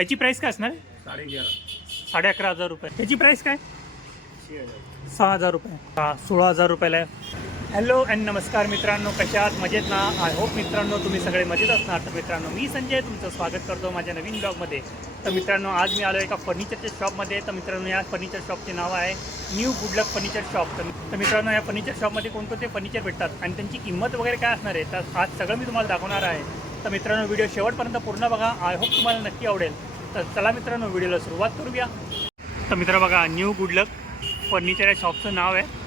याची प्राईस काय असणार? ग्यारह साडे अकरा हजार रुपये. याची प्राईस काय? सहा हजार रुपये. हा सोळा हजार रुपयाला आहे. हॅलो अँड नमस्कार मित्रांनो कशा आहात? मजेत ना? आय होप मित्रांनो तुम्ही सगळे मजेत असणार. तर मित्रांनो मी संजय तुमचं स्वागत करतो माझ्या नवीन ब्लॉगमध्ये तर मित्रांनो आज मी आलो एका फर्निचरच्या शॉपमध्ये तर मित्रांनो या फर्निचर शॉपचे नाव आहे न्यू गुडलक फर्निचर शॉप तर तर मित्रांनो या फर्निचर शॉपमध्ये कोणकोणते फर्निचर भेटतात आणि त्यांची किंमत वगैरे काय असणार आहे? तर आज सगळं मी तुम्हाला दाखवणार आहे. तर मित्रांनो व्हिडिओ शेवटपर्यंत पूर्ण बघा. आय होप तुम्हाला नक्की आवडेल. तर चला मित्रांनो व्हिडिओला सुरुवात करूया. तर मित्र बघा न्यू गुडलक फर्निचर या शॉपचं नाव आहे.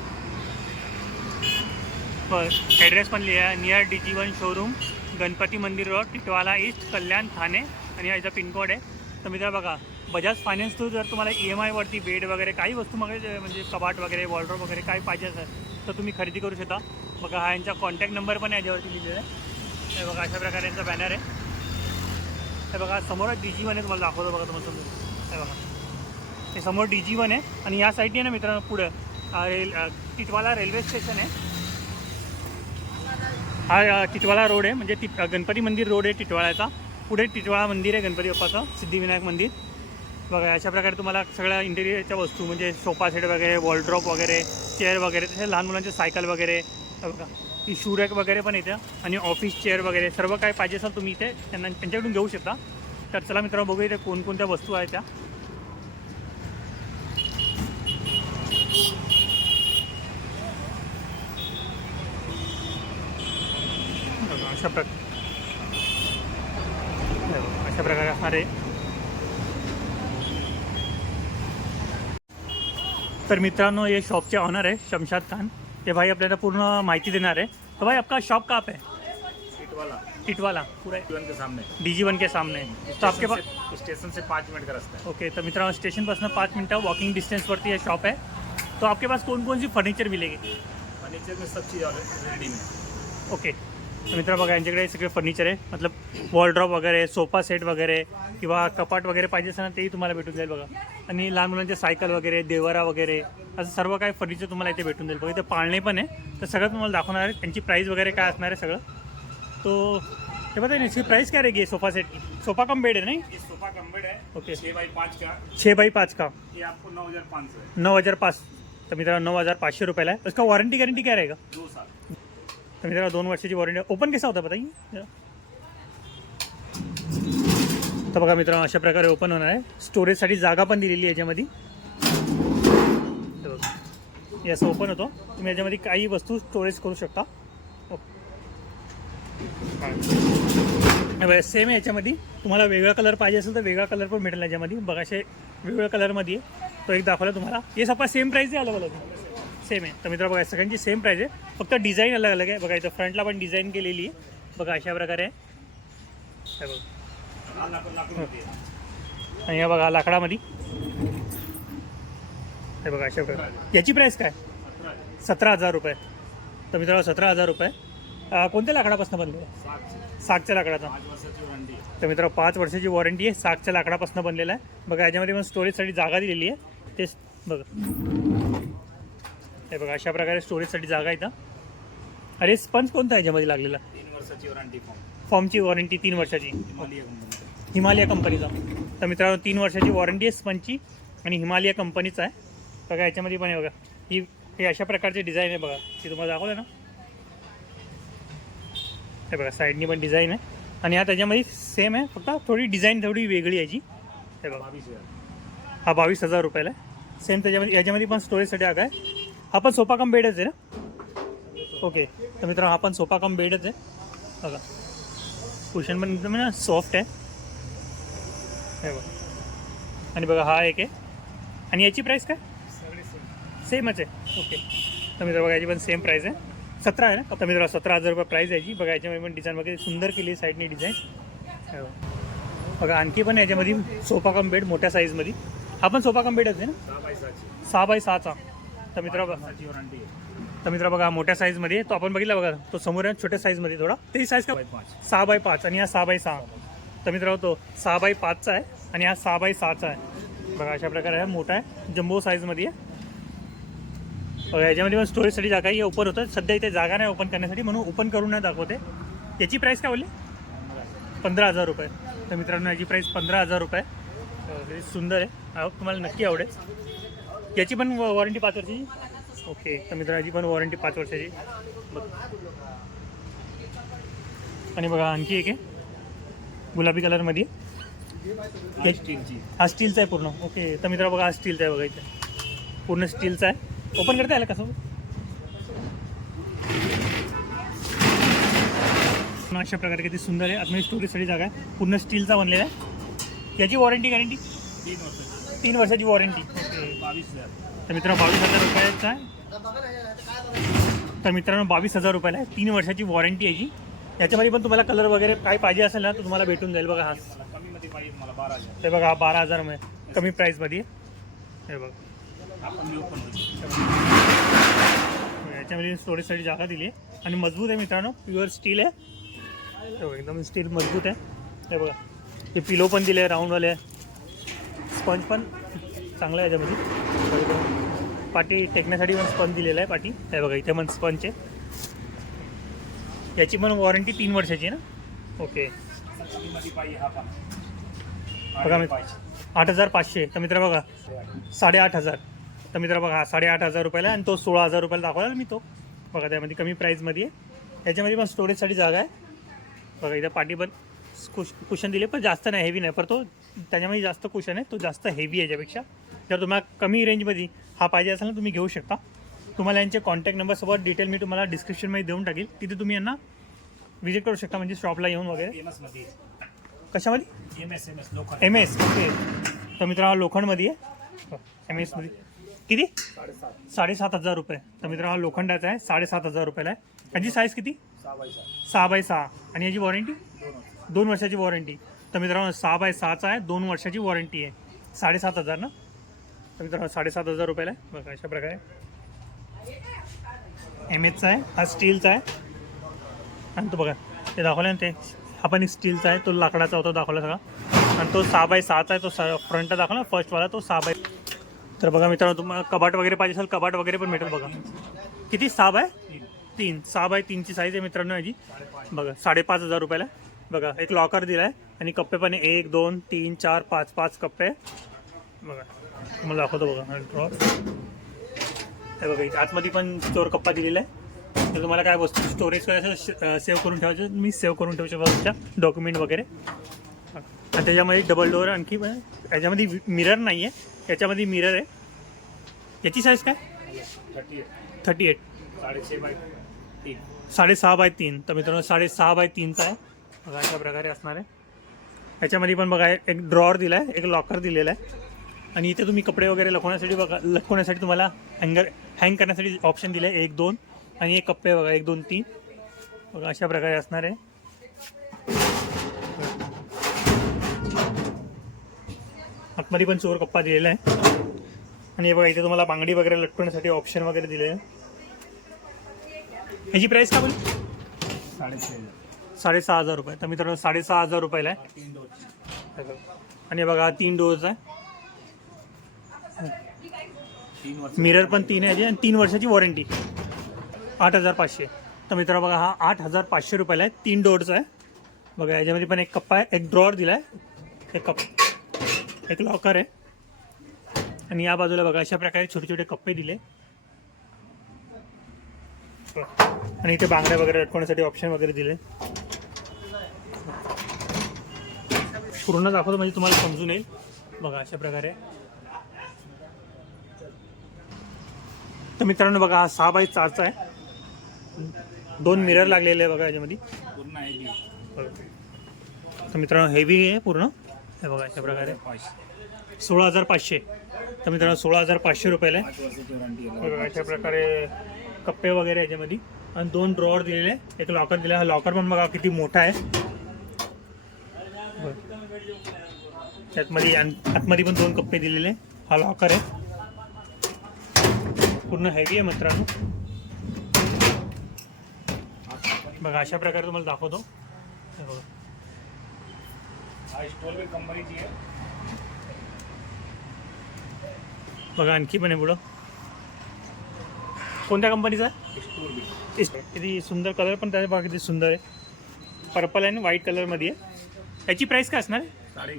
ॲड्रेस पण लिहा. Near D G one showroom Ganpati मंदिर रोड टिटवाला ईस्ट कल्याण ठाणे. आणि याचा पिनकोड आहे. तर मित्र बघा बजाज फायनान्स थ्रू जर तुम्हाला ई एम आयवरती बेड वगैरे काही वस्तू वगैरे म्हणजे कबाट वगैरे वॉलड्रॉप वगैरे काही पाहिजे असेल तर तुम्ही खरेदी करू शकता. बघा हा यांचा कॉन्टॅक्ट नंबर पण आहे याच्यावरती लिहिलेला आहे. बघा अशा प्रकारे यांचा बॅनर आहे. हे बघा समोर डी जी वन आहे तुम्हाला दाखवतो बघा तुम्हाला समोर हे बघा. हे समोर डी जी वन आहे आणि या साईडने ना मित्रांनो पुढं रेल टिटवाला रेल्वे स्टेशन आहे. हा टिटवाला टिटवाळा रोड आहे म्हणजे ति गणपती मंदिर रोड आहे टिटवाळ्याचा पुढे टिटवाळा मंदिर आहे गणपती बाप्पाचं सिद्धिविनायक मंदिर. बघा अशा प्रकारे तुम्हाला सगळ्या इंटेरियरच्या वस्तू म्हणजे सोफा सेट वगैरे वॉलड्रॉप वगैरे चेअर वगैरे तसे लहान मुलांचे सायकल वगैरे बघा. शू रॅक वगैरे पण येतं आणि ऑफिस चेअर वगैरे सर्व काय पाहिजे असेल तुम्ही इथे त्यांना त्यांच्याकडून घेऊ शकता. तर चला मित्रांनो बघूया इथे कोणकोणत्या वस्तू आहेत त्या. अशा प्रक अशा प्रकारे असणार आहे. तर मित्रांनो हे शॉपचे ऑनर आहे शमशाद खान. ते भाई आपल्याला पूर्ण माहिती देना आहे. तो भाई आपका शॉप कहाँ पे? है पूरा वन के सामने. डी जी वन के सामने. तो आपके पास स्टेशन से- पाँच मिनट का रास्ता है. ओके तो मित्रों स्टेशन पास मित्रांनो पाँच मिनट. है वॉकिंग डिस्टेंस पड़ती है शॉप है तो आपके पास कौन कौन सी फर्नीचर मिलेगी? फर्नीचर में सब चीज़ रेडी में. ओके मित्र बघा यांच्याकडे सगळे फर्निचर आहे. मतलब वॉलड्रॉप वगैरे सोफा सेट वगैरे किंवा कपाट वगैरे पाहिजे असेल ना तेही तुम्हाला भेटून जाईल बघा. आणि लहान मुलांचे सायकल वगैरे देवारा वगैरे असं सर्व काही फर्निचर तुम्हाला इथे भेटून जाईल. बघा इथे पाळणे पण आहे. तर सगळं तुम्हाला दाखवणार आहे. त्यांची प्राईस वगैरे काय असणार आहे सगळं. तो ते बघा ना इसकी प्राईस काय रहेगी सोफा सेट की सोफा कम बेड है नहीं? ये सोफा कम बेड है ओके छः बाई पाँच का? छः बाई पाच का? ये आपको नौ हजार पाँच सौ नऊ हजार पाच. तर मित्रांनो नऊ हजार पाचशे रुपयाला आहे. उसका वॉरंटी गॅरंटी काय रहेगा दो साल. म्हणजे तर मित्रांनो दोन वर्षाची वॉरंटी ओपन कसा होता बघा तर बघा मित्रांनो अशा प्रकारे ओपन होणार आहे. स्टोरेजसाठी जागा पण दिलेली आहे याच्यामध्ये. हे असं ओपन होतो. तुम्ही याच्यामध्ये काही वस्तू स्टोरेज करू शकता. सेम याच्यामध्ये. तुम्हाला वेगळा कलर पाहिजे असेल तर वेगळा कलर पण भेटेल याच्यामध्ये. बघा असे वेगवेगळ्या कलरमध्ये आहे. तो एक दाखवला तुम्हाला. हे सपा सेम प्राईस आहे अलग अलग सेम आहे. तर मित्र बघा सगळ्यांची सेम प्राईस आहे. फक्त डिझाईन अलग अलग आहे. बघा इथं फ्रंटला पण डिझाईन केलेली आहे. बघा अशा प्रकारे. आहे. आणि हे बघा लाकडामध्ये. हे बघा अशा प्रकारे. याची प्राईस काय? सतरा हजार रुपये. तर मित्रांनो सतरा हजार रुपये. कोणत्या लाकडापासून बनले सागच्या लाकडाचा. तर मित्र पाच वर्षाची वॉरंटी आहे. सागच्या लाकडापासून बनलेला आहे. बघा याच्यामध्ये पण स्टोरेजसाठी जागा दिलेली आहे. तेच बघा. हे बघा अशा प्रकारे स्टोरेजसाठी जागा आहे इथं. अरे स्पंज कोणता आहे याच्यामध्ये लागलेला? तीन वर्षाची वारंटी फॉर्म फॉर्मची वॉरंटी तीन वर्षाची. हिमालय कंपनी हिमालया कंपनीचा तर मित्रांनो तीन वर्षाची वॉरंटी आहे स्पंजची आणि हिमालया कंपनीचा आहे. बघा याच्यामध्ये पण आहे बघा. ही हे अशा प्रकारचे डिझाईन आहे बघा. ती तुम्हाला दाखवलं ना? हे बघा साईडनी पण डिझाईन आहे. आणि हा त्याच्यामध्ये सेम आहे. फक्त थोडी डिझाईन थोडी वेगळी आहे याची. हे बघा. हा बावीस हजार रुपयाला आहे. सेम त्याच्यामध्ये याच्यामध्ये पण स्टोरेजसाठी आगा आहे. हा पण सोफा कम बेडच आहे ना? ओके तर मित्रांनो हा पण सोफा कम बेडच आहे. बघा. कुशन पण एकदम ना सॉफ्ट आहे. हे बघा. आणि बघा हा एक आहे. आणि याची प्राईस काय? सेमच आहे. ओके तर मित्र बघा याची पण सेम प्राईस आहे. सतरा आहे ना? तर मित्र सतरा हजार रुपये प्राईस आहे याची. बघा याच्यामध्ये पण डिझाईन वगैरे सुंदर केली आहे साईडनी डिझाईन बघा. आणखी पण याच्यामध्ये सोफा कम बेड मोठ्या साईजमध्ये हा पण सोफा कम बेडच आहे ना? सहा बाय सहाचा. तर मित्र बघा. तर मित्र बघा मोठ्या साईजमध्ये आहे. तो आपण बघितला बघा तो समोर आहे छोट्या साईजमध्ये थोडा. तेही साईज का? सहा बाय पाच आणि हा सहा बाय सहा. तर मित्र तो सहा बाय पाचचा आहे आणि हा सहा बाय सहाचा आहे. बघा अशा प्रकारे आहे मोठा आहे जम्बो साईजमध्ये आहे. बघा याच्यामध्ये पण स्टोरेजसाठी जागा ही ओपन होतं. सध्या इथे जागा नाही ओपन करण्यासाठी म्हणून ओपन करून नाही दाखवते. याची प्राईस काय बोलली? पंधरा हजार रुपये. तर मित्रांनो याची प्राईस पंधरा हजार रुपये. सुंदर आहे. तुम्हाला नक्की आवडेल. याची पण वॉरंटी पाच वर्षाची? ओके तर मित्रांनो याची पण वॉरंटी पाच वर्षाची. आणि बघा आणखी एक आहे. गुलाबी कलरमध्ये. स्टीलची. हा स्टीलचा आहे पूर्ण. ओके तर मित्र बघा हा स्टीलचा आहे बघा इथे. पूर्ण स्टीलचा आहे. ओपन करता आलं कसं अशा प्रकारे किती सुंदर आहे. आतमध्ये स्टोरेजसाठी जागा आहे. पूर्ण स्टीलचा बनलेला आहे. याची वॉरंटी गॅरंटी तीन वर्षाची तीन वर्षाची वॉरंटी. ओके तर मित्रांनो बावीस हजार रुपयाचा आहे. तर मित्रांनो बावीस हजार रुपयाला आहे. तीन वर्षाची वॉरंटी आहे जी याच्यामध्ये पण तुम्हाला कलर वगैरे काय पाहिजे असेल ना तर तुम्हाला भेटून जाईल. बघा हा. ते बघा हा बारा हजारमध्ये कमी प्राईसमध्ये हे बघा. आपण याच्यामध्ये स्टोरेजसाठी जागा दिली आहे. आणि मजबूत आहे मित्रांनो प्युअर स्टील आहे. बघा, एकदम स्टील मजबूत आहे. हे बघा. हे पिलो पण दिले आहे राऊंडवाले स्पंज पण चांगला आहे याच्यामध्ये. पाटी पाठी टेकण्यासाठी पण स्पंज दिलेला आहे पाठी हे बघा इथे पण स्पंज आहे. याची पण वॉरंटी तीन वर्षाची ना? ओके बघा मी- आठ हजार पाचशे तर मित्र बघा साडेआठ हजार. तर मित्र बघा हा साडेआठ हजार रुपयाला आहे आणि तो सोळा हजार रुपयाला दाखवला मी तो. बघा त्यामध्ये कमी प्राईजमध्ये आहे. याच्यामध्ये पण स्टोरेजसाठी जागा आहे. बघा इथं पाठी पण कुशन दिले पण जास्त नाही हेवी नाही. पण तो त्याच्यामध्ये जास्त कुशन आहे तो जास्त हेवी आहे याच्यापेक्षा. जर तुम्हाला कमी रेंजमध्ये हा पाहिजे असेल ना तुम्ही घेऊ शकता. तुम्हाला यांचे कॉन्टॅक्ट नंबरसोबत डिटेल मी तुम्हाला डिस्क्रिप्शनमध्ये देऊन टाकेल. तिथे तुम्ही यांना व्हिजिट करू शकता म्हणजे शॉपला येऊन वगैरे. कशामध्ये? एम एस एम एस लोक एम एस ओके. तर मित्रांनो लोखंडमध्ये आहे. एम एसमध्ये किती? साडेसात हजार रुपये. तर मित्रांनो हा लोखंडाचा आहे साडेसात हजार रुपयाला आहे. याची साईज किती? सहा बाय सहा. सहा बाय सहा. आणि याची वॉरंटी दोन वर्षाची वॉरंटी. तर मित्रांनो सहा बाय सहाचा आहे दोन वर्षाची वॉरंटी आहे. साडेसात हजार ना? तर मित्रांनो साडेसात हजार रुपयाला आहे. बघा अशा प्रकारे. एम एचचा आहे हा स्टीलचा आहे. आणि तो बघा ते दाखवलं ना ते? हा पण स्टीलचा आहे तो लाकडाचा होता दाखवला सगळा. आणि तो सहा बाय सहाचा आहे तो स फ्रंट दाखवला फर्स्टवाला तो सहा बाय तर बघा मित्रांनो तुम्हाला कबाट वगैरे पाहिजे असेल कबाट वगैरे पण भेटेल बघा. किती? सहा बाय तीन. सहा बाय तीनची साईज आहे मित्रांनो याची. बघा साडेपाच हजार रुपयाला. बघा एक लॉकर दिला आहे आणि कप्पे पण. एक दोन तीन चार पाच पाच कप्पे. बघा तुम्हाला दाखवतो बघा ड्रॉ हे बघा आतमध्ये पण चोर कप्पा दिलेला आहे. तर तुम्हाला काय वस्तू स्टोरेज करायचं सेव्ह करून ठेवायचं? मी सेव्ह करून ठेवू शकतो तुमच्या डॉक्युमेंट वगैरे. आणि त्याच्यामध्ये डबल डोअर आणखी. याच्यामध्ये मिरर नाही आहे याच्यामध्ये मिरर आहे. याची साईज काय? थर्टी एट थर्टी एट साडेशे बाय तीन. साडेसहा बाय तीन. तर मित्रांनो साडेसहा बाय तीनचा आहे. बघा अशा प्रकारे असणार आहे. याच्यामध्ये पण बघा एक ड्रॉवर दिला आहे एक लॉकर दिलेला आहे. आणि इथे तुम्ही कपडे वगैरे लखवण्यासाठी बघा लखवण्यासाठी तुम्हाला हँगर हँग करण्यासाठी ऑप्शन दिलं आहे एक दोन. आणि एक कप्पे बघा एक दोन तीन. बघा अशा प्रकारे असणार आहे. आतमध्ये पण चोर कप्पा दिलेला आहे. आणि हे बघा इथे तुम्हाला बांगडी वगैरे लटकवण्यासाठी ऑप्शन वगैरे दिले आहे. याची प्राईस का बोली साडेशे साडेसहा हजार रुपये. तर मित्रांनो साडेसहा हजार रुपयाला आहे. आणि बघा तीन डोस आहे. मिरर पण तीन आहे आणि तीन वर्षाची वॉरंटी. आठ हजार पाचशे. तर मित्रांनो बघा हा आठ हजार पाचशे रुपयाला आहे. तीन डोरचा आहे. बघा याच्यामध्ये पण एक कप्पा आहे एक ड्रॉवर दिला आहे एक कप एक लॉकर आहे. आणि या बाजूला बघा अशा प्रकारे छोटे छोटे कप्पे दिले. आणि इथे बांगड्या वगैरे लटकवण्यासाठी ऑप्शन वगैरे दिले. पूर्ण दाखवतो म्हणजे तुम्हाला समजून येईल. बघा अशा प्रकारे. तर मित्रांनो बघा हा सहा बाय चारचा आहे. दोन मिरर लागलेले आहे बघा याच्यामध्ये. पूर्ण आहे. तर मित्रांनो हेवी आहे पूर्ण. हे बघा अशा प्रकारे. सोळा हजार पाचशे. तर मित्रांनो सोळा हजार पाचशे रुपयाला आहे. बघा अशा प्रकारे कप्पे वगैरे याच्यामध्ये. आणि दोन ड्रॉवर दिलेले. एक लॉकर दिला हा लॉकर पण बघा किती मोठा आहे. त्यातमध्ये आत- आतमध्ये पण दोन कप्पे दिलेले. हा लॉकर आहे. पूर्ण हेवी आहे मित्रांनो. बघा अशा प्रकारे तुम्हाला दाखवतो. बघा. आणखी पण आहे पुढं. कोणत्या कंपनीचा किती सुंदर कलर पण त्याच्या बघा किती सुंदर आहे. पर्पल आणि व्हाईट कलरमध्ये आहे. याची प्राईस काय असणार साडे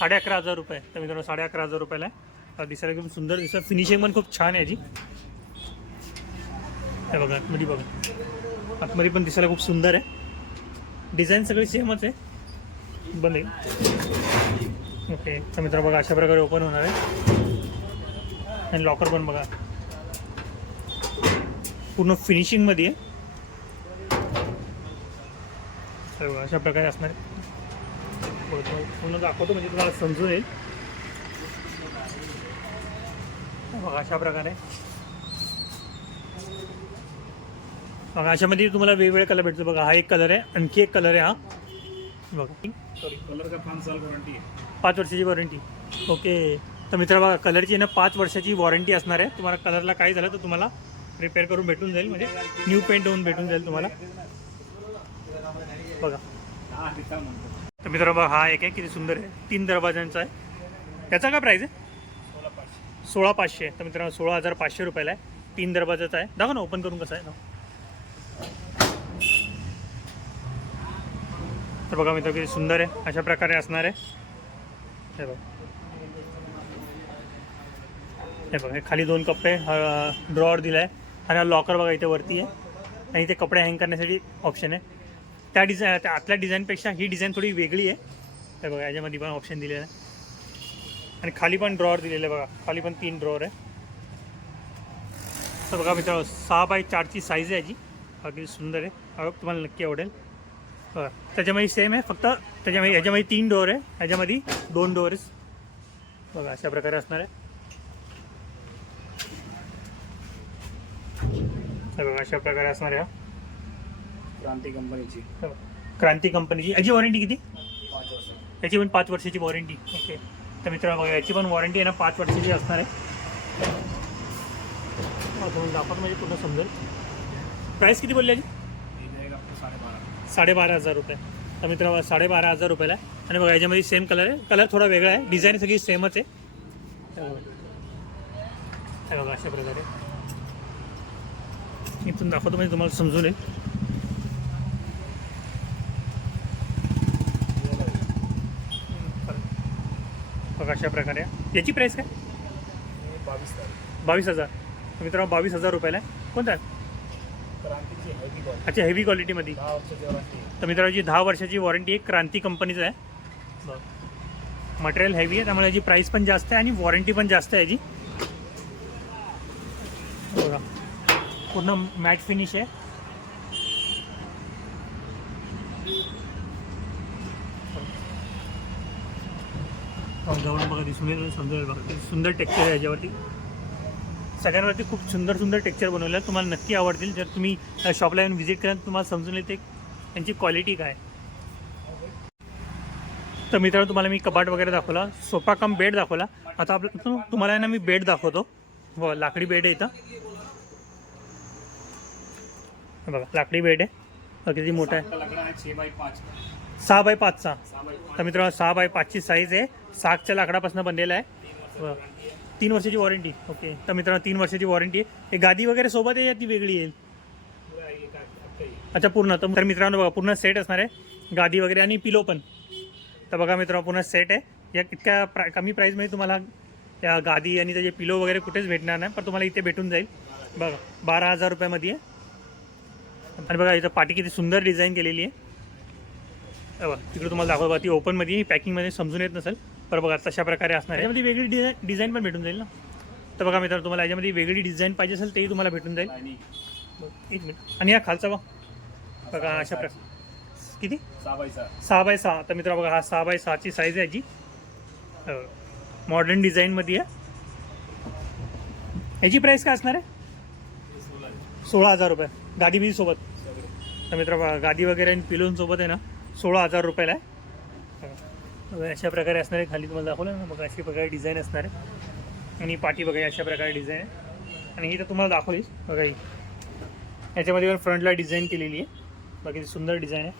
साडे अकरा हजार रुपये तर मित्रांनो साडे अकरा हजार रुपयाला आहे. दिसायला एकदम सुंदर दिसतं फिनिशिंग पण खूप छान आहे याची. हे बघा आतमध्ये बघा. आतमध्ये पण दिसायला खूप सुंदर आहे. डिझाईन सगळी सेमच आहे. बंद ओके तर मित्र बघा अशा प्रकारे ओपन होणार आहे. आणि लॉकर पण बघा. पूर्ण फिनिशिंगमध्ये आहे. बघा, अशा प्रकारे असणार आहे. पूर्ण दाखवतो म्हणजे तुम्हाला समजून येईल. बघा अशा प्रकारे. बघा अशामध्ये तुम्हाला वेगवेगळे कलर भेटतो बघा हा एक कलर आहे आणखी एक कलर आहे हा. बघा. कलर का पाँच साल वारंटी है पाच वर्षाची वॉरंटी ओके तर मित्र बघा कलरची आहे ना पाच वर्षाची वॉरंटी असणार आहे. तुम्हाला कलरला काय झालं तर तुम्हाला रिपेअर करून भेटून जाईल. म्हणजे न्यू पेंट होऊन भेटून जाईल तुम्हाला. बघा. तर मित्र बघा हा एक आहे किती सुंदर आहे. तीन दरवाजांचा आहे. त्याचा काय प्राईज आहे? सोळा पाचशे सोळा पाचशे तर मित्रांनो सोळा हजार पाचशे रुपयाला आहे. तीन दरवाजाचा आहे. दाखव ना ओपन करून कसं आहे. ना तर बघा मित्र किती सुंदर आहे. अशा प्रकारे असणार आहे. हे बघा. हे बघा हे खाली दोन कप्पे ड्रॉवर दिला आहे आणि हा लॉकर बघा इथे वरती आहे. आणि इथे कपडे हँग करण्यासाठी ऑप्शन आहे. त्या डिझाईन त्या आतल्या डिझाईनपेक्षा ही डिझाईन थोडी वेगळी आहे. हे बघा याच्यामध्ये पण ऑप्शन दिलेलं आहे. आणि खाली पण ड्रॉवर दिलेलं आहे बघा. खाली पण तीन ड्रॉवर आहे. तर बघा मित्रांनो सहा बाय चारची साईज आहे याची. अगदी सुंदर आहे. बघा तुम्हाला नक्की आवडेल. बघा त्याच्यामध्ये सेम आहे. फक्त त्याच्यामध्ये याच्यामध्ये तीन डोअर आहे. याच्यामध्ये दोन डोअर्स बघा अशा प्रकारे असणार आहे. बघा अशा प्रकारे असणार आहे. हा. क्रांती कंपनीची. हे. क्रांती कंपनीची. याची वॉरंटी किती? पाच वर्ष. याची पण पाच वर्षाची वॉरंटी ओके तर मित्रांनो बघा याची पण वॉरंटी आहे ना पाच वर्षाची असणार आहे. तुम्हाला दाखवतो म्हणजे पूर्ण समजेल. प्राईस किती बोलली याची बारह साडेबारा हजार रुपये. तर मित्रांनो साडेबारा हजार रुपयाला आहे. आणि बघा याच्यामध्ये सेम कलर आहे. कलर थोडा वेगळा आहे. डिझाईन सगळी सेमच आहे. बघा अशा प्रकारे. इथून दाखवतो म्हणजे तुम्हाला समजून येईल. अशा प्रकारे. याची प्राईस काय? बावीस बावीस हजार. तर मित्रांनो बावीस हजार रुपयाला आहे. कोणता अच्छा हेवी क्वालिटीमध्ये तर मित्रांची दहा वर्षाची वॉरंटी आहे क्रांती कंपनीचं आहे. मटेरियल हेवी आहे त्यामुळे याची प्राईस पण जास्त आहे आणि वॉरंटी पण जास्त आहे याची. बघा. पूर्ण मॅट फिनिश आहे हो, येईल समजेल बघा सुंदर टेक्चर आहे याच्यावरती. सगळ्यांवरती खूप सुंदर सुंदर टेक्चर बनवलं आहे. तुम्हाला नक्की आवडतील. जर तुम्ही शॉपला येऊन व्हिजिट कराल तुम्हाला समजून येते त्यांची क्वालिटी काय. तर मित्रांनो तुम्हाला मी कपाट वगैरे दाखवला सोफा कम बेड दाखवला. आता आपलं तुम्हाला आहे ना मी बेड दाखवतो. हो लाकडी बेड आहे इथं. बघा लाकडी बेड आहे. किती मोठा आहे. सहा बाय पाचचा तर मित्रांनो सहा बाय पाचची साईज आहे. सागच्या लाकडापासून बनलेला आहे. तीन वर्षाची वॉरंटी. ओके. तर मित्रांनो तीन वर्षाची वॉरंटी. आहे हे गादी वगैरे सोबत आहे ती वेगळी येईल? अच्छा पूर्ण. तर मित्रांनो बघा पूर्ण सेट असणार आहे. गादी वगैरे आणि पिलो पण. तर बघा मित्रांनो पूर्ण सेट आहे. या इतक्या प्रा कमी प्राईजमध्ये तुम्हाला या गादी आणि त्याचे पिलो वगैरे कुठेच भेटणार नाही पण तुम्हाला इथे भेटून जाईल. बघा बारा हजार रुपयामध्ये आहे. आणि बघा इथं पाटी किती सुंदर डिझाईन केलेली आहे. बघा तिकडे तुम्हाला दाखवा बघा ती ओपनमध्ये पॅकिंगमध्ये समजून येत नसेल. पण बघा तशा प्रकारे असणार आहे. याच्यामध्ये वेगळी डिझाईन डिझाईन पण भेटून जाईल ना? तर बघा मित्रांनो तुम्हाला याच्यामध्ये वेगळी डिझाईन पाहिजे असेल तेही तुम्हाला भेटून जाईल. एक मिनिट. आणि या खालचा बघ. बघा अशा प्रकारे. किती? सहा बाई सहा. सहा बाय सहा. तर मित्र बघा हा सहा बाय सहाची साईज आहे याची. मॉडर्न डिझाईनमध्ये आहे. याची प्राईस काय असणार आहे? सोळा हजार. रुपये. गादी बी सोबत तर मित्र बघा गादी वगैरे आणि पिलोन सोबत आहे ना? सोळा हजार रुपयाला आहे. बघा, अशा प्रकारे असणार आहे. खाली तुम्हाला दाखवलं ना बघा अशी प्रकारे डिझाईन असणार आहे. आणि पाठी बघा अशा प्रकारे डिझाईन आहे. आणि ही तर तुम्हाला दाखवलीच. बघा ही. याच्यामध्ये पण फ्रंटला डिझाईन केलेली आहे. बघा किती सुंदर डिझाईन आहे.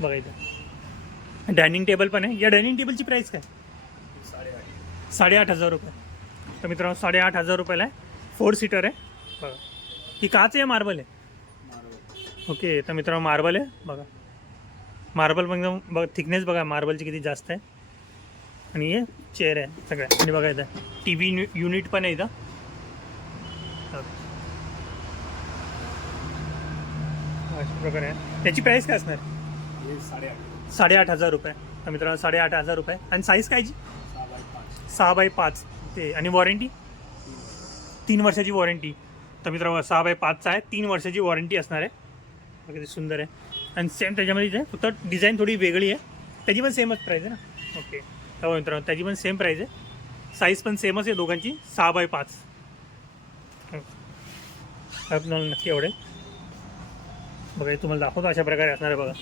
बघा इथं. डायनिंग टेबल पण आहे. या डायनिंग टेबलची प्राईस काय? साडेआठ हजार रुपये. तर मित्रांनो साडेआठ हजार रुपयाला आहे. फोर सीटर आहे. बघा. ही काच आहे मार्बल आहे? ओके तर मित्रांनो मार्बल आहे. बघा. मार्बल पण एकदम बघा थिकनेस बघा मार्बलची किती जास्त आहे. आणि हे चेअर आहे सगळ्या आणि बघा इथं टी व्ही युनिट पण आहे इथं. अशा प्रकारे आहे. त्याची प्राईस काय असणार? साडेआठ. साडेआठ हजार रुपये. तर मित्रांनो साडेआठ हजार रुपये. आणि साईज कायची सहा बाय पाच. ते आणि वॉरंटी तीन वर्षाची वॉरंटी तर मित्रांनो सहा बाय पाचचा आहे. तीन वर्षाची वॉरंटी असणार आहे. किती सुंदर आहे. आणि सेम त्याच्यामध्ये आहे, फक्त डिझाईन थोडी वेगळी आहे. त्याची पण सेमच प्राईज आहे ना? ओके तर हो मित्रांनो त्याची पण सेम प्राईज आहे. साईज पण सेमच आहे दोघांची. सहा बाय पाच. हो. आपल्याला नक्की आवडेल. बघा तुम्हाला दाखवतो अशा प्रकारे असणार आहे बघा.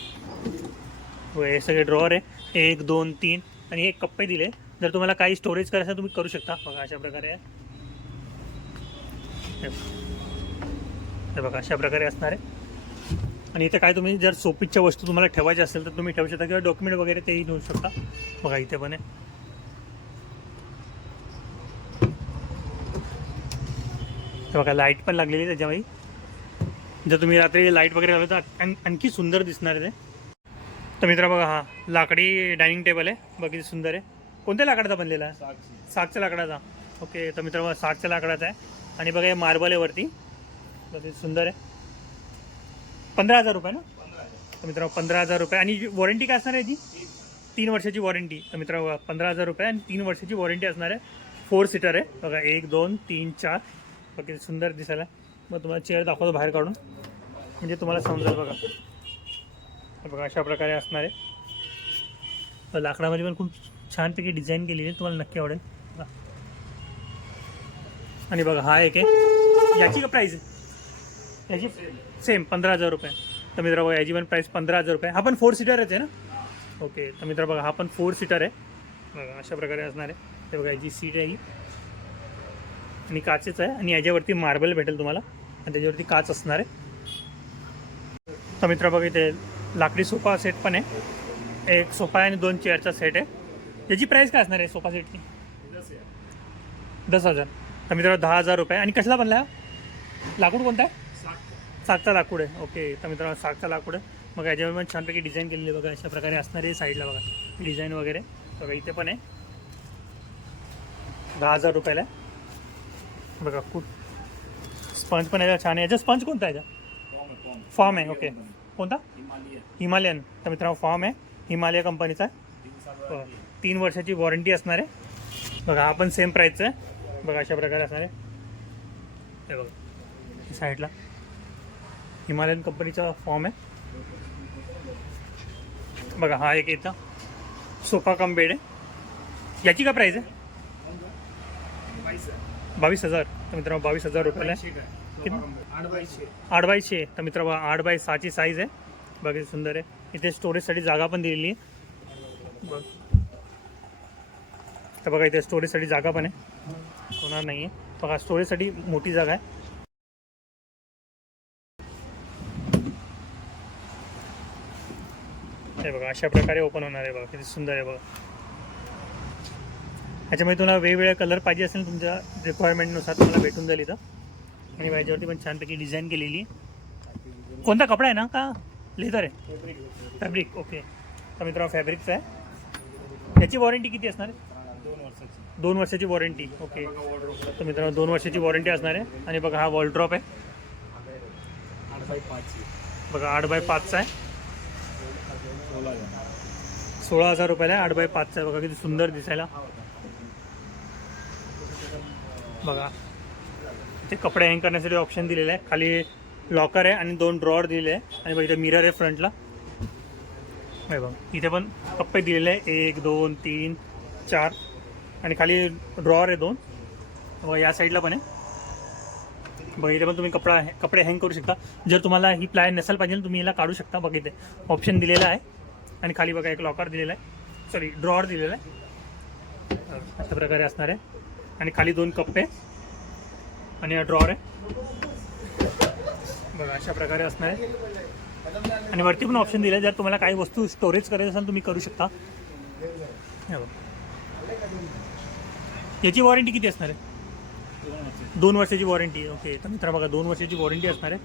व हे सगळे ड्रॉवर आहे. एक दोन तीन आणि एक कप्पे दिले. जर तुम्हाला काही स्टोरेज करायचं तुम्ही करू शकता. बघा अशा प्रकारे आहे. बघा अशा प्रकारे असणार आहे. आणि इथे काय तुम्ही जर सोपीच्या वस्तू तुम्हाला ठेवायच्या असेल तर तुम्ही ठेवू शकता किंवा डॉक्युमेंट वगैरे तेही घेऊ शकता. बघा इथे पण आहे. बघा लाइट पण लागलेली आहे त्याच्यामध्ये. जर तुम्ही रात्री लाइट वगैरे लावलं तर आणखी सुंदर दिसणार आहे ते. तर मित्र बघा हा लाकडी डायनिंग टेबल आहे. बघा सुंदर आहे. कोणत्या लाकडाचा बनलेला? आहे सागच्या लाकडाचा. ओके तर मित्र बघा सागच्या लाकडाचा आहे. आणि बघा हे मार्बल आहे वरती. बघा सुंदर आहे. पंधरा हजार रुपये ना? तर मित्र पंधरा हजार रुपये. आणि वॉरंटी काय असणार आहे ती तीन वर्षाची वॉरंटी तर मित्रांनो पंधरा हजार रुपये आणि तीन वर्षाची वॉरंटी असणार आहे. फोर सीटर आहे. बघा एक दोन तीन चार. ओके सुंदर दिसायला. मग तुम्हाला चेअर दाखवतो बाहेर काढून. म्हणजे तुम्हाला समजेल बघा. बघा अशा प्रकारे असणार आहे. लाकडामध्ये पण खूप छानपैकी डिझाईन केलेली आहे. तुम्हाला नक्की आवडेल. आणि बघा हा एक आहे. याची का प्राईस आहे? याची सेम पंधरा हजार रुपये. तर मित्र बघा याची पण प्राईस पंधरा हजार रुपये. हा पण फोर सीटरच आहे ना? ओके तर मित्र बघा हा पण फोर सीटर आहे. बघा अशा प्रकारे असणार आहे. ते बघा याची सीट आहे ही. आणि काचेच आहे. आणि याच्यावरती मार्बल भेटेल तुम्हाला. आणि त्याच्यावरती काच असणार आहे. तर मित्र बघा इथे लाकडी सोफा सेट पण आहे. एक सोफा आहे आणि दोन चेअरचा सेट आहे. याची प्राईस काय असणार आहे सोफा सेटची दस हजार. तर मित्र दहा हजार रुपये. आणि कसला बनला? लाकूड कोणता आहे? सागचा लाकूड आहे. ओके तर मित्रांनो सागचा लाकूड आहे. मग याच्यावर पण छानपैकी डिझाईन केलेली बघा अशा प्रकारे असणार आहे साईडला बघा. डिझाईन वगैरे. बघा इथे पण आहे. दहा हजार रुपयाला आहे. बघा खूप. स्पंज पण याचा छान आहे. याचा स्पंज कोणता आहे याचा फॉर्म आहे ओके कोणता? हिमालयन. तर मित्रांनो फॉर्म आहे. हिमालय कंपनीचा आहे. तीन तीन वर्षाची वॉरंटी असणार आहे. बघा हा पण सेम प्राईसचा आहे. बघा अशा प्रकारे असणार आहे. हे बघा साईडला हिमालयन कंपनीचा फॉर्म आहे. बघा हा एक येतं सोफा कम बेड आहे. याची का प्राईज आहे? बावीस हजार. तर मित्रांनो बावीस हजार रुपयाला आहे. आठ बायशे तर मित्र आठ बाय सहाची साईज आहे. बघा सुंदर आहे. इथे स्टोरेजसाठी जागा पण दिलेली आहे. बघ. तर बघा इथे स्टोरेजसाठी जागा पण आहे. होणार नाही आहे बघा स्टोरेजसाठी मोठी जागा आहे. हे बघा अशा प्रकारे ओपन होणार आहे बघा किती सुंदर आहे बघा. ह्याच्यामध्ये तुम्हाला वेगवेगळे कलर पाहिजे असेल तुमच्या रिक्वायरमेंटनुसार तुम्हाला भेटून जाईल इथं. आणि याच्यावरती पण छानपैकी डिझाईन केलेली आहे. कोणता कपडा आहे ना का? लेदर आहे? फॅब्रिक ओके तर मित्रांनो फॅब्रिकचा आहे. याची वॉरंटी किती असणार आहे? दोन वर्षाची. Warranty okay. तर मित्रांनो दोन वर्षाची वॉरंटी असणार आहे. आणि बघा हा वॉलड्रॉप आहे. आठ बाय पाचशे बघा आठ बाय पाचचा आहे. सोळा हजार रुपयाला आहे. आठ बाय पाचचा आहे. बघा किती सुंदर दिसायला. बघा. ते कपडे हँग करण्यासाठी ऑप्शन दिलेलं आहे. खाली लॉकर आहे आणि दोन ड्रॉवर दिलेले आहे. आणि बघा इथे मिरर आहे फ्रंटला नाही बघ. इथे पण कप्पे दिलेले आहे. एक दोन तीन चार. आणि खाली ड्रॉवर आहे दोन. व या साईडला पण आहे. बघा इथे पण तुम्ही कपडा कपडे हँग करू शकता. जर तुम्हाला ही प्लाय नसेल पाहिजे तुम्ही याला काढू शकता. बघ इथे ऑप्शन दिलेला आहे. आणि खाली बघा एक लॉकर दिलेला आहे. सॉरी ड्रॉवर दिलेला आहे. अशा प्रकारे असणार आहे. आणि खाली दोन कप्पे आणि हा ड्रॉवर आहे. बघा अशा प्रकारे असणार आहे. आणि वरती पण ऑप्शन दिलं आहे. जर तुम्हाला काही वस्तू स्टोरेज करायचं असेल तुम्ही करू शकता. याची वॉरंटी किती असणार आहे? दोन वर्षाची वॉरंटी ओके तर मित्र बघा दोन वर्षाची वॉरंटी असणार आहे.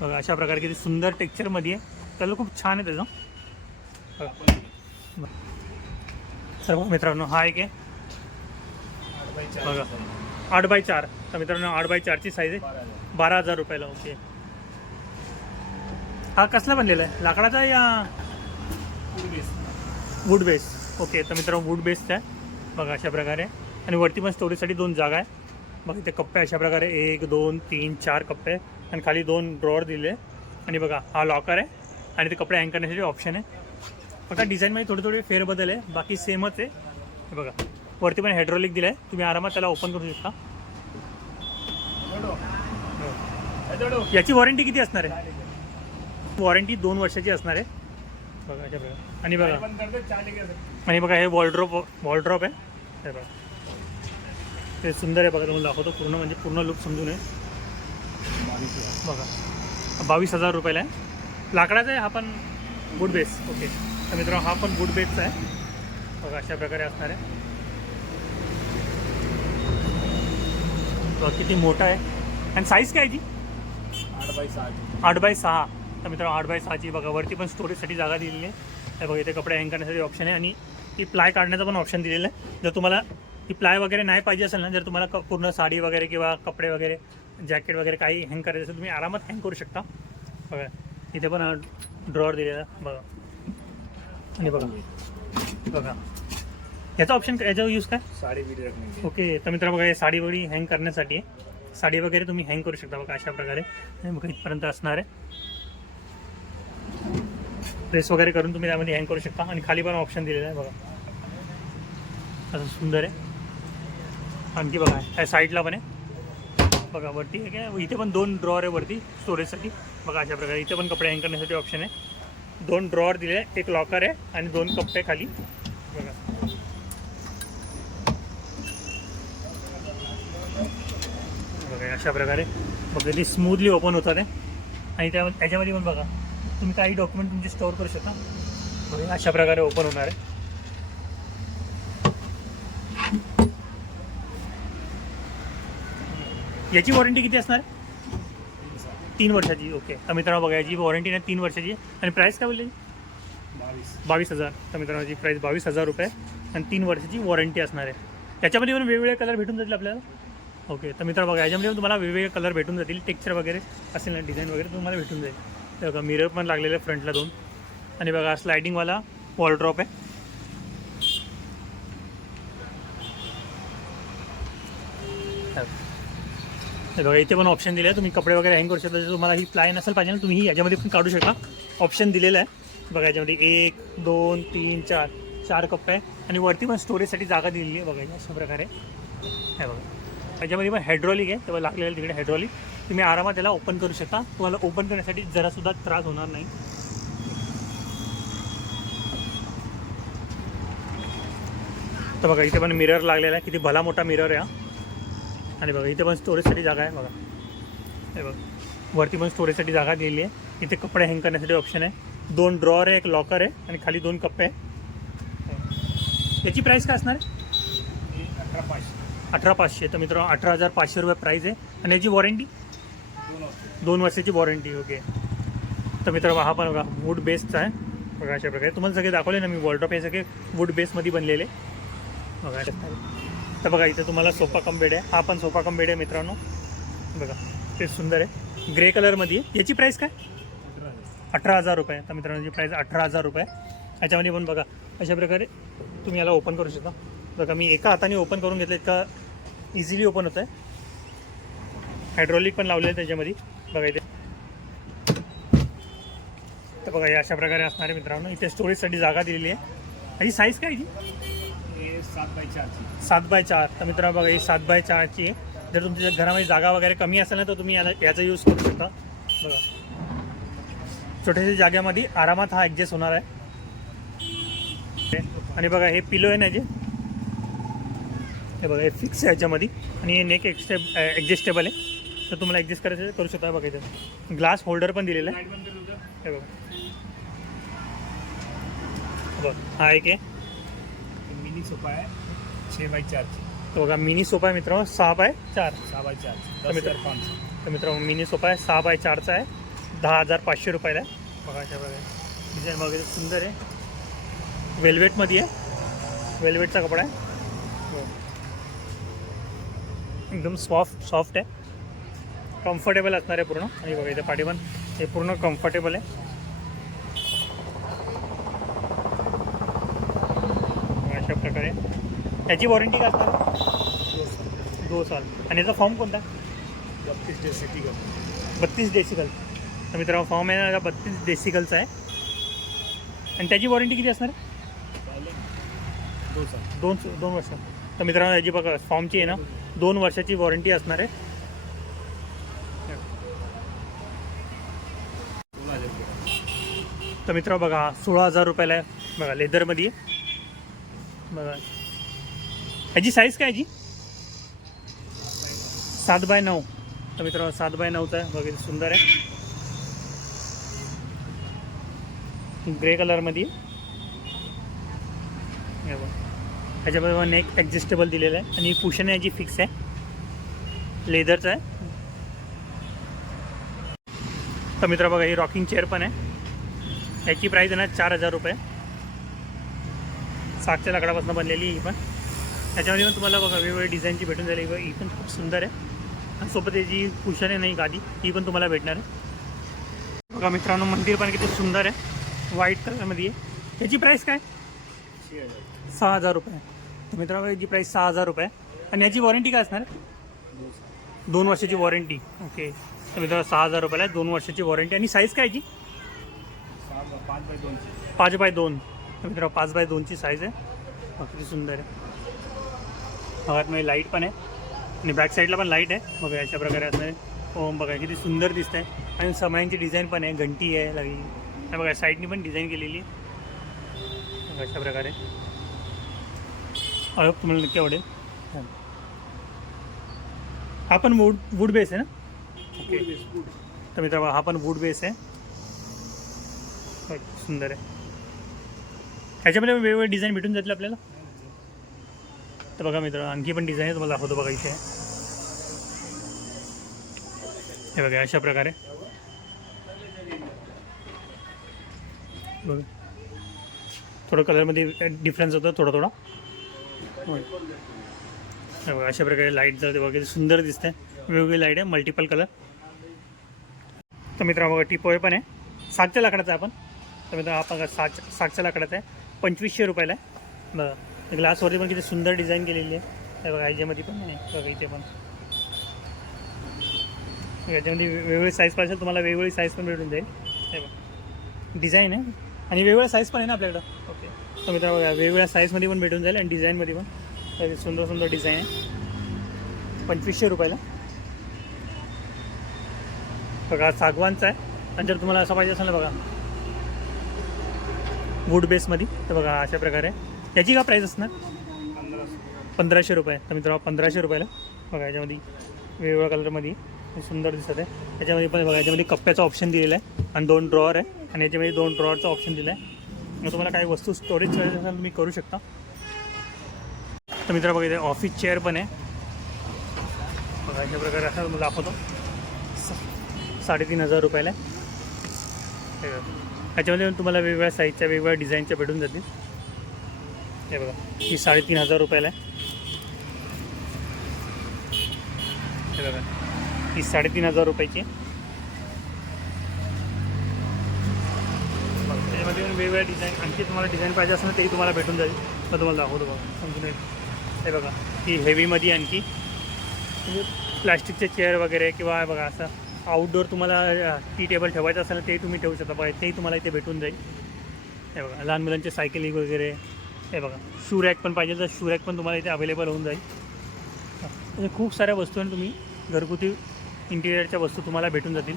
बघा अशा प्रकारे किती सुंदर टेक्चरमध्ये आहे. कलर खूप छान आहे त्याचं. सर्व तर मित्रांनो हा एक आहे. बघा. आठ बाय चार. तर मित्रांनो आठ बाय चारची साईज आहे. बारा हजार. रुपयाला ओके हा कसला बनलेला आहे? लाकडाचा या? वूड बेस ओके तर मित्रांनो वूड बेस्ड आहे. बघा अशा प्रकारे. आणि वरती पण स्टोरेजसाठी दोन जागा आहे. बघा इथे कप्पे अशा प्रकारे एक दोन तीन चार कप्पे. आणि खाली दोन ड्रॉवर दिले. आणि बघा हा लॉकर आहे. आणि ते कपडे हँग करण्यासाठी ऑप्शन आहे. फक्त डिझाईनमध्ये थोडे थोडे फेरबदल आहे. बाकी सेमच आहे. हे बघा वरती पण हायड्रॉलिक दिलं आहे तुम्ही आरामात त्याला ओपन करू शकता. याची वॉरंटी किती असणार आहे? वॉरंटी दोन वर्षाची असणार आहे. बघा अशा बघा. आणि बघा. आणि बघा हे वॉलड्रॉप वॉलड्रॉप आहे. हे बघा. ते सुंदर आहे बघा तुम्हाला दाखवतो. पूर्ण म्हणजे पूर्ण लुक समजून आहे बघा. बावीस हजार रुपयाला आहे. लाकडाचा आहे हा पण गुड बेस ओके तर मित्रांनो हा पण वूड बेसचा आहे. बघा अशा प्रकारे असणार आहे. बघा किती मोठा आहे. आणि साईज काय जी आठ बाय सहा आठ बाय सहा. तर मित्रांनो आठ बाय सहाची बघा वरती पण स्टोरेजसाठी जागा दिलेली आहे. हे बघा इथे कपडे हँग करण्यासाठी ऑप्शन आहे. आणि ती प्लाय काढण्याचा पण ऑप्शन दिलेलं आहे. जर तुम्हाला ती प्लाय वगैरे नाही पाहिजे असेल ना जर तुम्हाला क- पूर्ण साडी वगैरे किंवा कपडे वगैरे जॅकेट वगैरे काही हँग करायचं असेल तुम्ही आरामात हँग करू शकता. बघा इथे पण ड्रॉवर दिलेला बघा. आणि बघा. बघा. याचा ऑप्शन याच्यावर यूज काय? साडी बिडी रखने के लिए. ओके तर मित्र बघा हे साडी वगैरे हँग करण्यासाठी आहे साडी वगैरे तुम्ही हँग करू शकता बघा अशा प्रकारे. बघा इथपर्यंत असणार आहे. प्रेस वगैरे करून तुम्ही त्यामध्ये हँग करू शकता. आणि खाली पण ऑप्शन दिलेलं आहे बघा. असं सुंदर आहे. आणखी बघा या साईडला पण आहे. बघा वरती आहे. काय इथे पण दोन ड्रॉवर आहे वरती स्टोरेजसाठी बघा अशा प्रकारे. इथे पण कपडे हँग करण्यासाठी ऑप्शन आहे. दोन ड्रॉवर दिले एक लॉकर आहे आणि दोन कप्पे खाली. बघा. बघा अशा प्रकारे बघा ते स्मूथली ओपन होतात आहे आणि त्या त्याच्यामध्ये पण बघा तुम्ही काही डॉक्युमेंट तुमचे स्टोअर करू शकता. बघा अशा प्रकारे ओपन होणार आहे. याची वॉरंटी किती असणार आहे? तीन वर्षाची ओके. तर मित्रांनो बघा याची वॉरंटी नाही तीन वर्षाची. आणि प्राईस काय बोलली? बावीस. बावीस हजार. तर मित्रांनो याची प्राईस बावीस हजार रुपये. आणि तीन वर्षाची वॉरंटी असणार आहे. याच्यामध्ये पण वेगवेगळे कलर भेटून जातील आपल्याला? ओके. तर मित्र बघा याच्यामध्ये तुम्हाला वेगवेगळे कलर भेटून जातील. टेक्स्चर वगैरे असेल ना डिझाईन वगैरे तुम्हाला भेटून जाईल. तर बघा मिरर पण लागलेलं आहे फ्रंटला दोन. आणि बघा स्लायडिंगवाला वॉल ड्रॉप आहे. हे बघा इथे पण ऑप्शन दिले आहे तुम्ही कपडे वगैरे हँग करू शकता. जर तुम्हाला ही प्लाय नसेल पाहिजे ना तुम्ही ही याच्यामध्ये पण काढू शकता. ऑप्शन दिलेलं आहे. बघा याच्यामध्ये एक दोन तीन चार चार कप्पे आहे आणि वरती पण स्टोरेजसाठी जागा दिलेली आहे. बघा अशा प्रकारे. हे बघा. याच्यामध्ये पण हायड्रॉलिक आहे. तेव्हा लागलेलं तिकडे हायड्रॉलिक तुम्ही आरामात त्याला ओपन करू शकता. तुम्हाला ओपन करण्यासाठी जरासुद्धा त्रास होणार नाही. तर बघा इथे पण मिरर लागलेला आहे. किती भला मोठा मिरर आहे आणि बघा इथे पण स्टोरेजसाठी जागा आहे बघा. हे बघा वरती पण स्टोरेजसाठी जागा दिलेली आहे. इथे कपडे हँग करण्यासाठी ऑप्शन आहे. दोन ड्रॉअर आहे एक लॉकर आहे आणि खाली दोन कप्पे आहे. याची प्राईस काय असणार आहे? अठरा पाचशे. अठरा पाचशे तर मित्रांनो अठरा हजार पाचशे रुपये प्राईस आहे. आणि याची वॉरंटी दोन वर्षाची वॉरंटी ओके तर मित्र हा पण बघा वूड बेस्टचा आहे. बघा अशा प्रकारे. तुम्हाला सगळे दाखवले ना मी वॉलड्रॉप हे सगळे वूड बेसमध्ये बनलेले. बघा अशा तर बघा इथे तुम्हाला सोफा कम बेड आहे. हा पण सोफा कम बेड आहे मित्रांनो. बघा ते सुंदर आहे. ग्रे कलरमध्ये याची प्राईस काय? अठरा हजार. रुपये. तर मित्रांनो याची प्राईस अठरा हजार रुपये याच्यामध्ये पण बघा अशा प्रकारे तुम्ही याला ओपन करू शकता. बघा मी एका हाताने ओपन करून घेतलं इतका इझिली ओपन होतं आहे हायड्रॉलिक पण लावलेलं आहे त्याच्यामध्ये. बघा इथे. तर बघा हे अशा प्रकारे असणार आहे मित्रांनो. इथे स्टोरेजसाठी जागा दिलेली आहे. याची साईज काय याची? सात बाय चारची. सात बाय चार. तर मित्रांनो बघा ही सात बाय चारची आहे. जर तुमच्या घरामध्ये जागा वगैरे कमी असेल ना तर तुम्ही याला याचा यूज करू शकता. बघा. छोट्याशा जाग्यामध्ये आरामात हा ॲडजस्ट होणार आहे. आणि बघा हे पिलो आहे ना जे? हे बघा हे फिक्स आहे याच्यामध्ये. आणि हे नेक एक्स्टे ॲडजस्टेबल आहे. तर तुम्हाला ॲडजस्ट करायचं करू शकता बघा इथं. ग्लास होल्डर पण दिलेलं आहे. हे बघा. हे बघ हा एक आहे. मिनी सोफा आहे. छः बाय चारची तो बघा मिनी सोफा आहे मित्रांनो सहा बाय चार. सहा बाय चारची कमी दस तर- हजार पाचशे तर मित्रांनो मिनी सोफा आहे सहा बाय चारचा आहे. दहा हजार पाचशे रुपयाला आहे. बघा अशा प्रकारे डिझाईन वगैरे सुंदर आहे. वेल्वेटमध्ये आहे. वेल्वेटचा कपडा आहे. एकदम सॉफ्ट सॉफ्ट आहे. कम्फर्टेबल असणार आहे पूर्ण. आणि बघा इथे पाठी पण हे पूर्ण कम्फर्टेबल आहे. अशा प्रकारे. त्याची वॉरंटी काय असणार? दो साल. आणि याचा फॉर्म कोणता? बत्तीस डे सिटी का बत्तीस डेसिकल तर मित्रांनो फॉर्म आहे ना बत्तीस डेसिकलचा आहे. आणि त्याची वॉरंटी किती असणार? आहे दो साल. दोन दोन वर्ष. तर मित्रांनो याची बघा फॉर्मची आहे ना दोन वर्षाची वॉरंटी असणार आहे. तर मित्र बघा सोळा हजार रुपयाला आहे. बघा लेदरमध्ये बघा. ह्याची साईज काय याची सात बाय नऊ. तर मित्रांनो सात बाय नऊचा आहे. बघा सुंदर आहे. ग्रे कलरमध्ये ह्याच्याबरोबर नेक ॲडजस्टेबल दिलेलं आहे. आणि कुशन याची फिक्स आहे. लेदरचं आहे. तर मित्र बघा ही रॉकिंग चेअर पण आहे. याची प्राईज आहे ना चार हजार रुपये. सागच्या लाकडापासून बनलेली ही पण. त्याच्यामध्ये पण तुम्हाला बघा वेगवेगळ्या डिझाईनची भेटून जाईल. ही ही पण खूप सुंदर आहे. आणि सोबत याची कुशन आहे नाही गादी ही पण तुम्हाला भेटणार आहे. बघा मित्रांनो मंदिर पण किती सुंदर आहे. व्हाईट कलरमध्ये आहे. याची प्राईस काय? सहा हजार रुपये. तर मित्रांनो याची प्राईस सहा हजार रुपये. आणि याची वॉरंटी काय असणार? दोन वर्षाची वॉरंटी ओके तर मित्रांनो सहा हजार रुपयाला आहे. दोन वर्षाची वॉरंटी आणि साईज काय याची? पाच बाय दोन. तर मित्रांनो पाच बाय दोनची साईज आहे. किती सुंदर आहे. बघा मध्ये लाइट पण आहे. आणि बॅक साईडला पण लाइट आहे. बघा अशा प्रकारे असं आहे. ओम बघा किती सुंदर दिसत आहे आणि समयांची डिझाईन पण आहे. घंटी आहे लागली बघा साईडनी पण डिझाईन केलेली आहे. बघा अशा प्रकारे. अरे तुम्हाला नक्की आवडेल. हा. पण वूड वूड बेस आहे ना? ओके तर मित्रांनो हा पण वूड बेस आहे. सुंदर आहे. ह्याच्यामध्ये वेगवेगळे डिझाईन भेटून जातील आपल्याला? तर बघा मित्र आणखी पण डिझाईन आहे तुम्हाला दाखवतो बघा इथे. हे बघा अशा प्रकारे. बघा. थोडं कलरमध्ये डिफरन्स होतं थोडा थोडा. हे बघा अशा प्रकारे लाइट जाते बघा सुंदर दिसते वेगवेगळी लाइट आहे मल्टिपल कलर तर मित्रा बघा टिपोय पण आहे. सातच्या लाकडाचा आहे आपण. तर मित्र हा बघा सात सातच्या लाकडाचा आहे. पंचवीसशे रुपयाला आहे. बघा ग्लासवरती पण किती सुंदर डिझाईन केलेली आहे. हे बघा ह्याच्यामध्ये पण आहे. बघा इथे पण. याच्यामध्ये वेगवेगळी साईज पाहिजे तुम्हाला वेगवेगळी साईज पण भेटून जाईल. हे बघा. डिझाईन आहे. आणि वेगवेगळ्या साईज पण आहे ना आपल्याकडं. ओके तर मित्र बघा वेगवेगळ्या साईजमध्ये पण भेटून जाईल आणि डिझाईनमध्ये पण. सुंदर सुंदर डिझाईन आहे. पंचवीसशे रुपयाला. बघा सागवानचा आहे. आणि जर तुम्हाला असं पाहिजे असेल ना बघा. वूड बेसमध्ये तर बघा अशा प्रकारे. याची का प्राईस असणार? पंधराशे रुपये. तर मित्रांनो पंधराशे रुपयाला. बघा याच्यामध्ये वेगवेगळ्या कलरमध्ये सुंदर दिसत आहे. याच्यामध्ये पण बघा याच्यामध्ये कप्प्याचा ऑप्शन दिलेला आहे आणि दोन ड्रॉवर आहे. आणि याच्यामध्ये दोन ड्रॉवरचा ऑप्शन दिला आहे. मग तुम्हाला काही वस्तू स्टोरेज करायचं असेल तुम्ही करू शकता. तर मित्र बघा इथे ऑफिस चेअर पण आहे. बघा अशा प्रकारे असं दाखवतो. साडेतीन हजार रुपयाला ह्याच्यामध्ये याच्यामध्ये पण तुम्हाला वेगवेगळ्या साईजच्या वेगवेगळ्या डिझाईनच्या भेटून जातील. हे बघा ही साडेतीन हजार रुपयाला आहे. हे बघा ही साडेतीन हजार रुपयाची. बघा, त्याच्यामध्ये पण वेगवेगळ्या डिझाईन आणखी तुम्हाला डिझाईन पाहिजे असेल ना तेही तुम्हाला भेटून जाईल. मग तुम्हाला दाखवतो बघा समजून येईल. हे बघा ही हेवीमध्ये आणखी म्हणजे प्लास्टिकचे चेअर वगैरे किंवा बघा असं आउटडोअर तुम्हाला टी टेबल ठेवायचं असेल तेही तुम्ही ठेवू शकता. बघा तेही तुम्हाला इथे भेटून जाईल. हे बघा लहान मुलांचे सायकलिंग वगैरे. हे बघा शू रॅक पण पाहिजे तर शू रॅक पण तुम्हाला इथे अवेलेबल होऊन जाईल. म्हणजे खूप साऱ्या वस्तू आणि तुम्ही घरगुती इंटिरियरच्या वस्तू तुम्हाला भेटून जातील.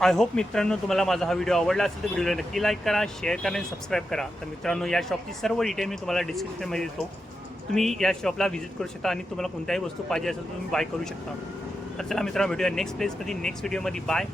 आय होप मित्रांनो तुम्हाला माझा हा व्हिडिओ आवडला असेल तर व्हिडिओला नक्की लाईक करा शेअर करा आणि सबस्क्राईब करा. तर मित्रांनो या शॉपची सर्व डिटेल मी तुम्हाला डिस्क्रिप्शनमध्ये देतो. तुम्ही या शॉपला व्हिजिट करू शकता आणि तुम्हाला कोणत्याही वस्तू पाहिजे असेल तर तुम्ही बाय करू शकता. तर चला मित्रांनो भेटूया नेक्स्ट प्लेसमध्ये नेक्स्ट व्हिडिओमध्ये बाय